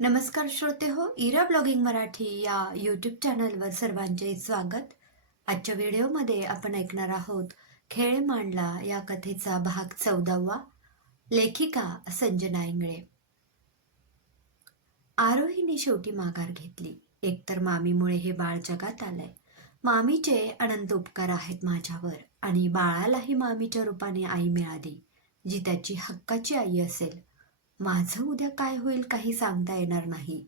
नमस्कार श्रोते हो, इरा ब्लॉगिंग मराठी या यूट्यूब चॅनलवर सर्वांचे स्वागत. आजच्या व्हिडिओमध्ये आपण ऐकणार आहोत खेळ मांडला या कथेचा भाग 14वा. लेखिका संजना इंगळे. आरोहीने शेवटी माघार घेतली. एकतर मामीमुळे हे बाळ जगात आलंय. मामीचे अनंत उपकार आहेत माझ्यावर आणि बाळालाही मामीच्या रूपाने आई मिळाली, जी त्याची हक्काची आई असेल. माझं उद्या काय होईल काही सांगता येणार नाही.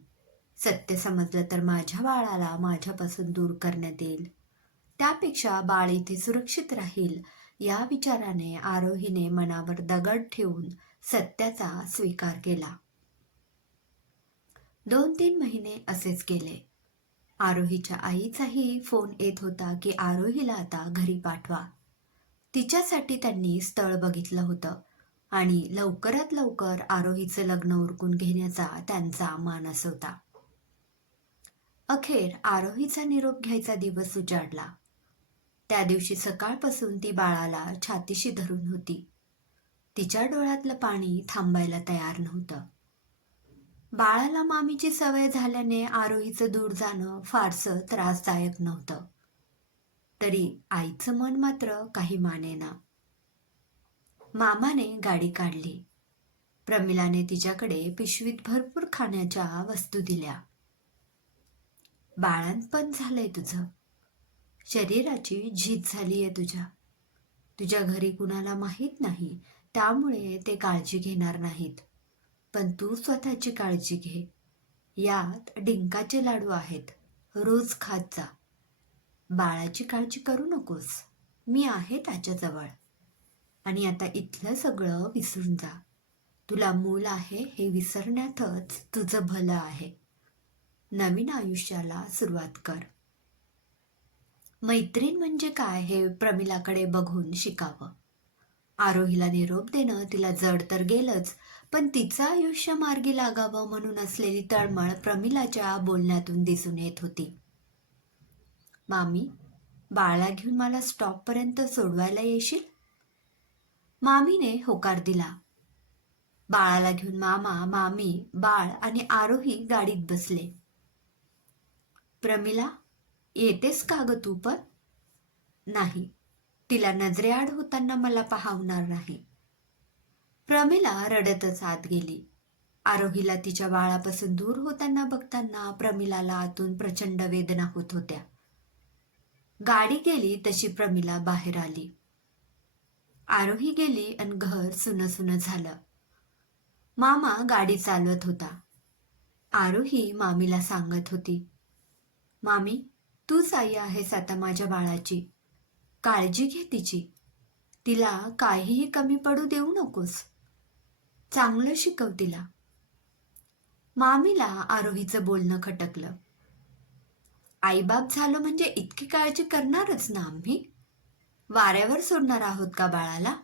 सत्य समजलं तर माझ्या बाळाला माझ्यापासून दूर करण्यात येईल. त्यापेक्षा बाळ इथे सुरक्षित राहील या विचाराने आरोहीने मनावर दगड ठेवून सत्याचा स्वीकार केला. 2-3 महिने असेच गेले. आरोहीच्या आईचाही फोन येत होता की आरोहीला आता घरी पाठवा. तिच्यासाठी त्यांनी स्थळ बघितलं होतं आणि लवकरात लवकर आरोहीचं लग्न उरकून घेण्याचा त्यांचा मानस होता. अखेर आरोहीचा निरोप घ्यायचा दिवस उजाडला. त्या दिवशी सकाळपासून ती बाळाला छातीशी धरून होती. तिच्या डोळ्यातलं पाणी थांबायला तयार नव्हतं. बाळाला मामीची सवय झाल्याने आरोहीचं दूर जाणं फारसं त्रासदायक नव्हतं. तरी आईचं मन मात्र काही मानेना. मामाने गाडी काढली. प्रमिलाने तिच्याकडे पिशवीत भरपूर खाण्याच्या वस्तू दिल्या. बाळंतपण झालंय तुझं. शरीराची झीज झालीये तुझ्या. तुझ्या घरी कुणाला माहीत नाही, त्यामुळे ते काळजी घेणार नाहीत. पण तू स्वतःची काळजी घे. यात डिंकाचे लाडू आहेत, रोज खात जा. बाळाची काळजी करू नकोस, मी आहे त्याच्याजवळ. आणि आता इथलं सगळं विसरून जा. तुला मूल आहे हे विसरण्यातच तुझं भलं आहे. नवीन आयुष्याला सुरुवात कर. मैत्रीण म्हणजे काय हे प्रमिलाकडे बघून शिकावं. आरोहीला निरोप देणं तिला जड तर गेलंच, पण तिचं आयुष्य मार्गी लागावं म्हणून असलेली तळमळ प्रमिलाच्या बोलण्यातून दिसून येत होती. मामी, बाळाला घेऊन मला स्टॉपपर्यंत सोडवायला येशील? मामीने होकार दिला. बाळाला घेऊन मामा, मामी, बाळ आणि आरोही गाडीत बसले. प्रमिला, येतेस का ग तू पण? नाही, तिला नजरेआड होताना मला पाहवणार नाही. प्रमिला रडतच आत गेली. आरोहीला तिच्या बाळापासून दूर होताना बघताना प्रमिलाला आतून प्रचंड वेदना होत होत्या. गाडी गेली तशी प्रमिला बाहेर आली. आरोही गेली आणि घर सुनं सुनं झालं. मामा गाडी चालवत होता. आरोही मामीला सांगत होती, मामी, तूच आई आहेस आता माझ्या बाळाची. काळजी घे तिची. तिला काहीही कमी पडू देऊ नकोस. चांगलं शिकव तिला. मामीला आरोहीचं बोलणं खटकलं. आईबाप झालो म्हणजे इतकी काळजी करणारच ना आम्ही. वाऱ्यावर सोडणार आहोत का बाळाला?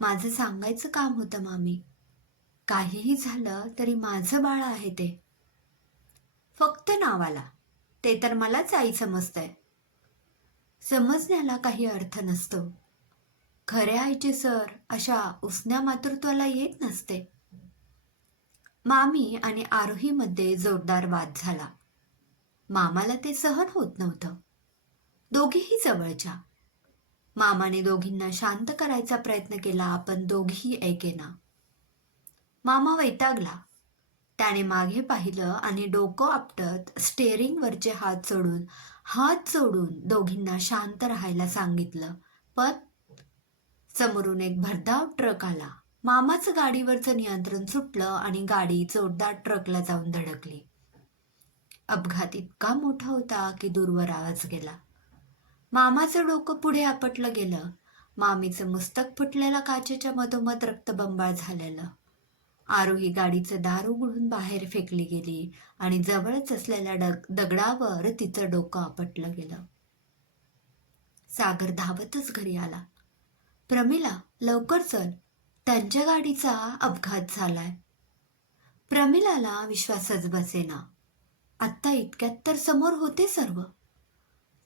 माझं सांगायचं काम होतं मामी. काहीही झालं तरी माझं बाळ आहे ते. फक्त नावाला. ते तर मलाच आई समजतंय. समजण्याला काही अर्थ नसतो. खऱ्या आईची सर अशा उसन्या मातृत्वाला येत नसते. मामी आणि आरोहीमध्ये जोरदार वाद झाला. मामाला ते सहन होत नव्हतं. दोघीही जवळच्या. मामाने दोघींना शांत करायचा प्रयत्न केला, पण दोघीही ऐकेना. मामा वैतागला. त्याने मागे पाहिलं आणि डोकं आपटत स्टेअरिंगवरचे हात जोडून दोघींना शांत राहायला सांगितलं. पण समोरून एक भरधाव ट्रक आला. मामाचं गाडीवरचं नियंत्रण सुटलं आणि गाडी जोरदार ट्रकला जाऊन धडकली. अपघात इतका मोठा होता की दूरवर आवाज गेला. मामाचं डोकं पुढे आपटलं गेलं. मामीचं मस्तक फुटलेलं काचेच्या मधोमध रक्तबंबाळ झालेलं. आरोही गाडीचं दार उघडून बाहेर फेकली गेली आणि जवळच असलेल्या दगडावर तिचं डोकं आपटलं गेलं. सागर धावतच घरी आला. प्रमिला, लवकर चल, त्यांच्या गाडीचा अपघात झालाय. प्रमिलाला विश्वासच बसेना. आत्ता इतक्यात तर समोर होते सर्व.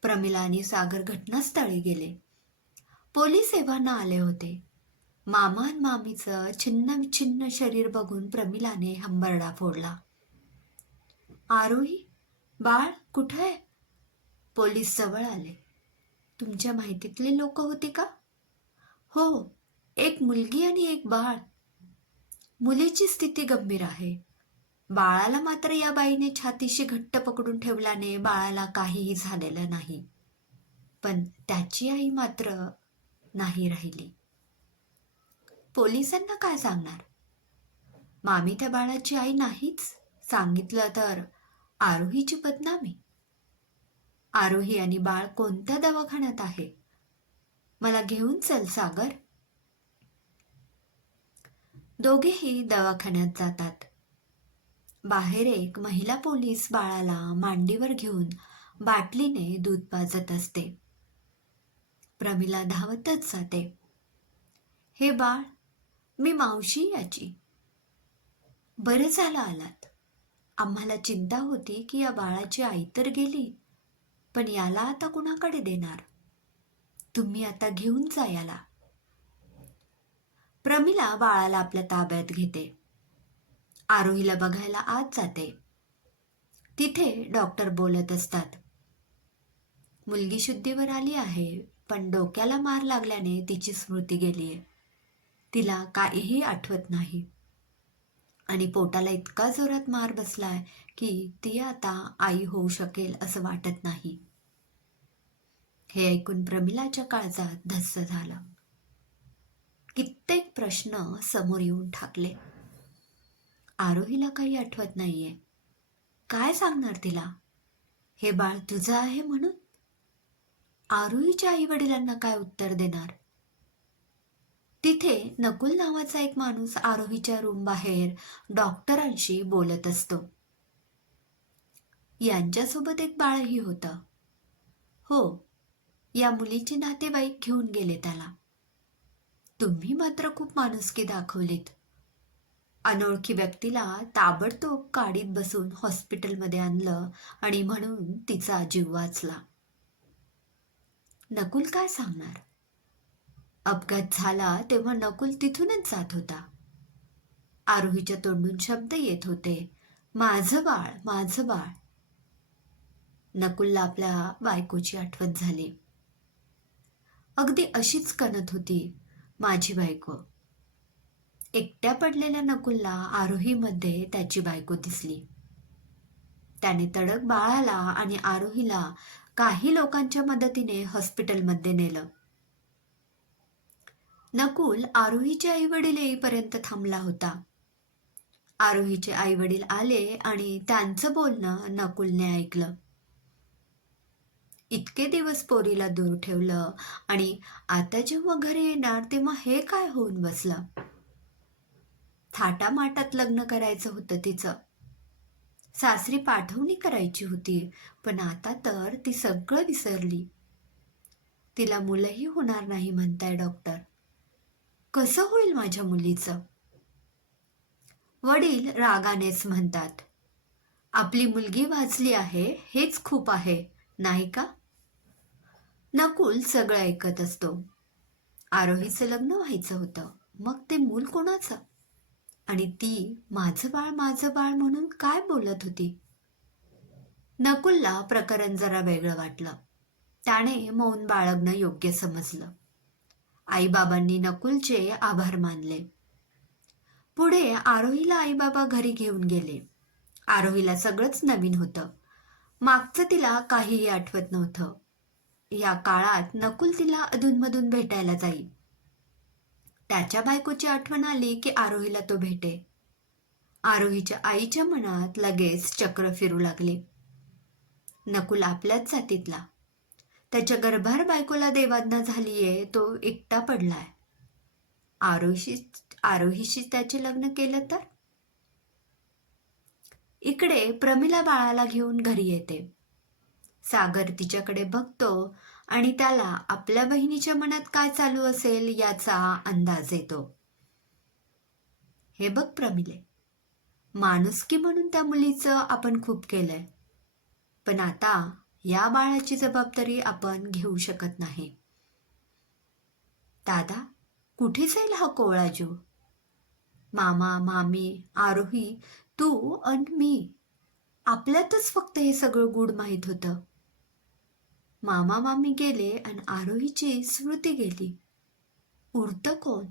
प्रमिला आणि सागर घटनास्थळी गेले. पोलीस एव्हाना आले होते. मामा आणि मामीचं छिन्न विछिन्न शरीर बघून प्रमिलाने हंबरडा फोडला. आरोही, बाळ कुठं आहे? पोलीस जवळ आले. तुमच्या माहितीतले लोक होते का? हो, एक मुलगी आणि एक बाळ. मुलीची स्थिती गंभीर आहे. बाळाला मात्र या बाईने छातीशी घट्ट पकडून ठेवल्याने बाळाला काहीही झालेलं नाही. पण त्याची आई मात्र नाही राहिली. पोलिसांना काय सांगणार? मामी त्या बाळाची आई नाहीच. सांगितलं तर आरोहीची बदनामी. आरोही आणि बाळ कोणत्या दवाखान्यात आहे? मला घेऊन चल सागर. दोघेही दवाखान्यात जातात. बाहेर एक महिला पोलीस बाळाला मांडीवर घेऊन बाटलीने दूध पाजत असते. प्रमिला धावतच जाते. हे बाळ, मी मावशी याची. बरं झालं आलात. आम्हाला चिंता होती की या बाळाची आई तर गेली, पण याला आता कुणाकडे देणार? तुम्ही आता घेऊन जा याला. प्रमिला बाळाला आपल्या ताब्यात घेते. आरोहीला बघायला आत जाते. तिथे डॉक्टर बोलत असतात. मुलगी शुद्धीवर आली आहे, पण डोक्याला मार लागल्याने तिची स्मृती गेलीये. तिला काहीही आठवत नाही आणि पोटाला इतका जोरात मार बसलाय की ती आता आई होऊ शकेल असं वाटत नाही. हे ऐकून प्रमिलाच्या काळजात धस्स झालं. कित्येक प्रश्न समोर येऊन ठाकले. आरोहीला काही आठवत नाहीये. काय सांगणार तिला? हे बाळ तुझं आहे म्हणून? आरोहीच्या आई वडिलांना काय उत्तर देणार? तिथे नकुल नावाचा एक माणूस आरोहीच्या रूम बाहेर डॉक्टरांशी बोलत असतो. यांच्यासोबत एक बाळही होतं. हो, या मुलीचे नातेवाईक घेऊन गेले त्याला. तुम्ही मात्र खूप माणुसकी दाखवलीत. अनोळखी व्यक्तीला ताबडतोब गाडीत बसून हॉस्पिटलमध्ये आणलं आणि म्हणून तिचा जीव वाचला. नकुल काय सांगणार? अपघात झाला तेव्हा नकुल तिथूनच जात होता. आरोहीच्या तोंडून शब्द येत होते, माझं बाळ, माझं बाळ. नकुलला आपल्या बायकोची आठवण झाली. अगदी अशीच कणत होती माझी बायको. एकट्या पडलेल्या नकुलला आरोहीमध्ये त्याची बायको दिसली. त्याने तडक बाळाला आणि आरोहीला काही लोकांच्या मदतीने हॉस्पिटलमध्ये नेलं. नकुल आरोहीचे आई वडील येईपर्यंत थांबला होता. आरोहीचे आई वडील आले आणि त्यांचं बोलणं नकुलने ऐकलं. इतके दिवस पोरीला दूर ठेवलं आणि आता जेव्हा घरी येणार तेव्हा हे काय होऊन बसलं? थाटामाटात लग्न करायचं होतं तिचं. सासरी पाठवणी करायची होती, पण आता तर ती सगळं विसरली. तिला मुलंही होणार नाही म्हणताय डॉक्टर. कसं होईल माझ्या मुलीचं? वडील रागानेच म्हणतात, आपली मुलगी वाचली आहे हेच खूप आहे, नाही का? नकुल सगळं ऐकत असतो. आरोहीचं लग्न व्हायचं होतं, मग ते मूल कोणाचं? आणि ती माझं बाळ म्हणून काय बोलत होती? नकुलला प्रकरण जरा वेगळं वाटलं. त्याने मौन बाळगणं योग्य समजलं. आईबाबांनी नकुलचे आभार मानले. पुढे आरोहीला आईबाबा घरी घेऊन गेले. आरोहीला सगळंच नवीन होतं. मागचं तिला काहीही आठवत नव्हतं. या काळात नकुल तिला अधूनमधून भेटायला जाई. त्याच्या बायकोची आठवण आली की आरोहीला तो भेटे. आरोहीच्या आईच्या मनात लगेच चक्र फिरू लागले. नकुल आपल्याच जातीतला. त्याच्या गर्भार बायकोला देवाज्ञा झालीये, तो एकटा पडलाय. आरोहीशी त्याचे लग्न केलं तर? इकडे प्रमिला बाळाला घेऊन घरी येते. सागर तिच्याकडे बघतो आणि त्याला आपल्या बहिणीच्या मनात काय चालू असेल याचा अंदाज येतो. हे बघ प्रमिले, माणुसकी म्हणून त्या मुलीचं आपण खूप केलंय, पण आता या बाळाची जबाबदारी आपण घेऊ शकत नाही. दादा, कुठे जाईल हा कोवळा जीव? मामा, मामी, आरोही, तू आणि मी, आपल्यातच फक्त हे सगळं गूढ माहीत होतं. मामा मामी गेले आणि आरोहीची स्मृती गेली. उरतं कोण?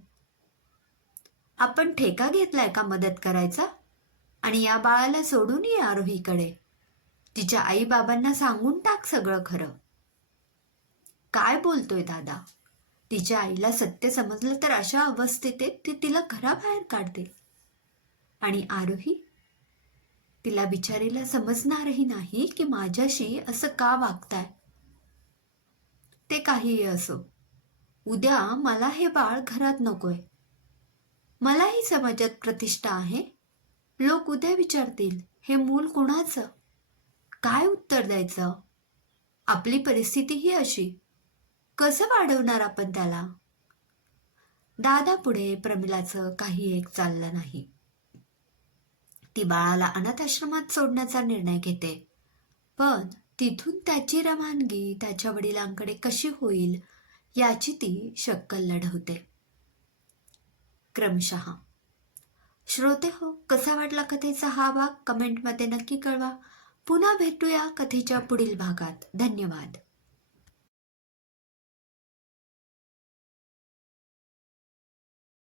आपण ठेका घेतलाय का मदत करायचा? आणि या बाळाला सोडून ये आरोहीकडे. तिच्या आई बाबांना सांगून टाक सगळं खरं. काय बोलतोय दादा? तिच्या आईला सत्य समजलं तर अशा अवस्थेत ती तिला घराबाहेर काढते. आणि आरोही, तिला बिचारीला समजणारही नाही की माझ्याशी असं का वागताय. ते काहीही असो, उद्या मला हे बाळ घरात नकोय. मलाही समाजात प्रतिष्ठा आहे. लोक उद्या विचारतील, हे मूल कोणाचं? काय उत्तर द्यायचं? आपली परिस्थिती ही अशी, कसं वाढवणार आपण त्याला? दादा पुढे प्रमिलाचं काही एक चाललं नाही. ती बाळाला अनाथ आश्रमात सोडण्याचा निर्णय घेते. पण तिथून त्याची रवानगी त्याच्या वडिलांकडे कशी होईल याची ती शक्कल लढवते. क्रमशः. श्रोते हो, कसा वाटला कथेचा हा भाग कमेंटमध्ये नक्की कळवा. पुन्हा भेटूया कथेच्या पुढील भागात. धन्यवाद.